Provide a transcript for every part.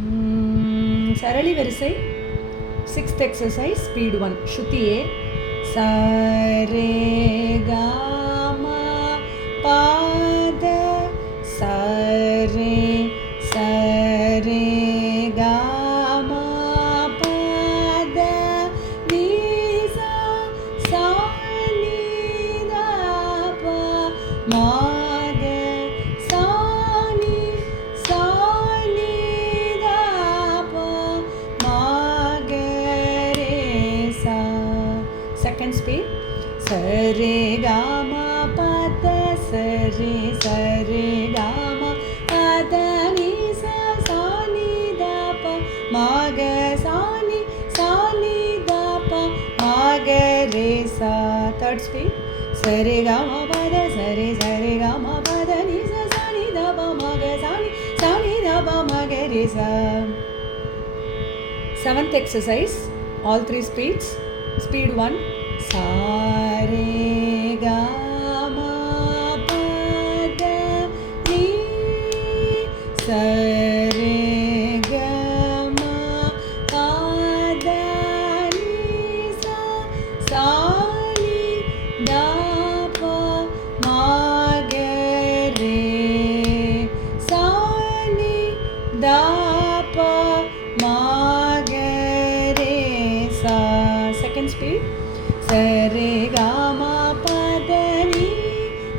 Sarali Verisai, sixth exercise, speed 1. Shruti A. Sa re ga ma pa da sa re ga ma pa da ni sa ni da pa ma ga sa ni da pa ma ga re sa. Second speed. Sa re ga ma pa da sa re ga ma pa da ni sa ni da pa ma ga sa ni da pa ma ga re sa. Third speed. Sa re ga ma pa da sa re ga ma pa da ni sa ni da pa ma ga sa ni da pa ma ga re sa. Seventh exercise, all three speeds. Speed 1. Sa re ga ma pa da ni sa re ga ma pa da ni sa ni da pa ma ga re sa ni da pa ma ga re sa. Second speed. Sa re ga ma pa da ni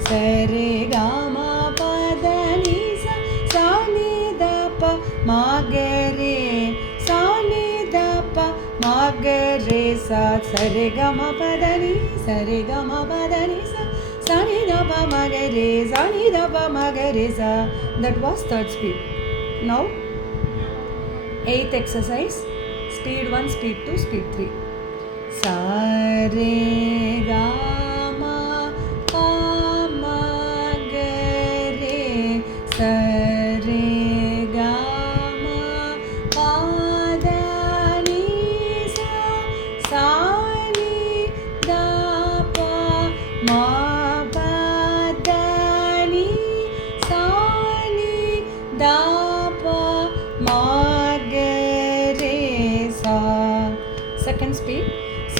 sa re ga ma pa da ni sa ni da pa ma ga re sa ni da pa ma ga re sa. Sa re ga ma pa da ni sa re ga ma pa da ni sa ni da pa ma ga re sa ni da pa ma ga re sa. That was third speed. Now eighth exercise, speed 1, speed 2, speed 3. Sa re ga ma pa ma ga re sa re ga ma pa da ni sa ni da pa ma pa da ni sa ni da pa ma ga re sa. Second speed.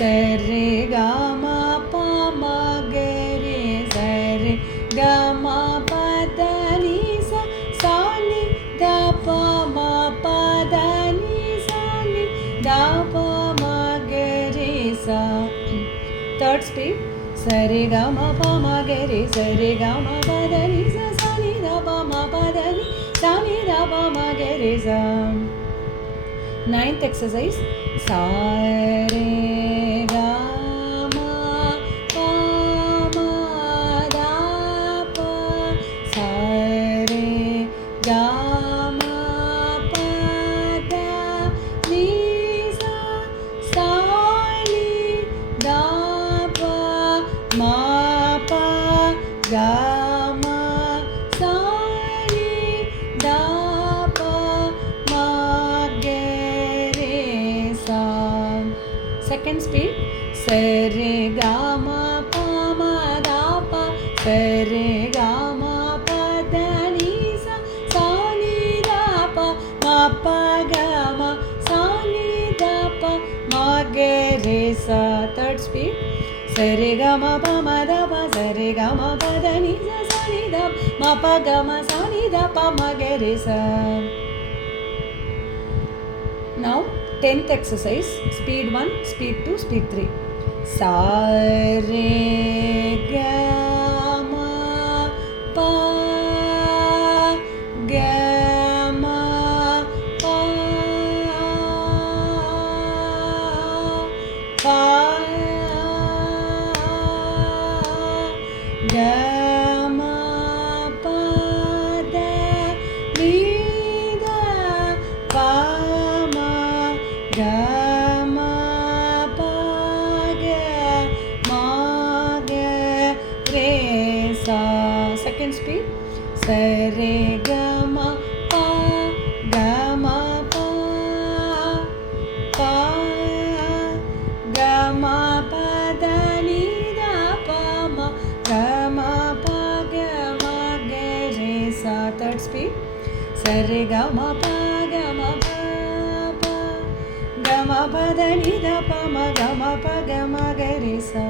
Sa re ga ma pa ma ga re sa re ga ma pa da ni sa ni da pa ma pa da ni da pa ma ga re sa. Third speed. Sa re ga ma pa ma ga re sa re ga ma pa da ni sa ni da pa ma pa da ni da pa ma ga re sa. Ninth exercise. Sa re ga ma pa ma da pa sa re ga ma pa da ni sa ni da pa ma pa ga ma sa ni da pa ma ga re sa. Second speed. Sa re ga ma pa ma da pa sa re ga ma pa da ni sa ni da pa ma pa ga ma sa ni da pa ma ga re sa. Third speed. Sa re ga ma pa ma da pa sa re ga ma pa da ni sa ni da ma pa ga ma sa ni da pa ma ga re sa. Now 10th exercise, speed 1, speed 2, speed 3. Sa re ga ma pa ga ma pa pa ga ma pa da ni da pa ma ga ma pa ga ma ga re sa. Second speed. Sa re ga ma pa ga ma pa pa ga ma pa da ni da pa ma ga ma pa ga ma ga re sa. Third speed. Sa re ga ma pa ga ma pa పద నిద ప మగ మ పగ మగ రి సా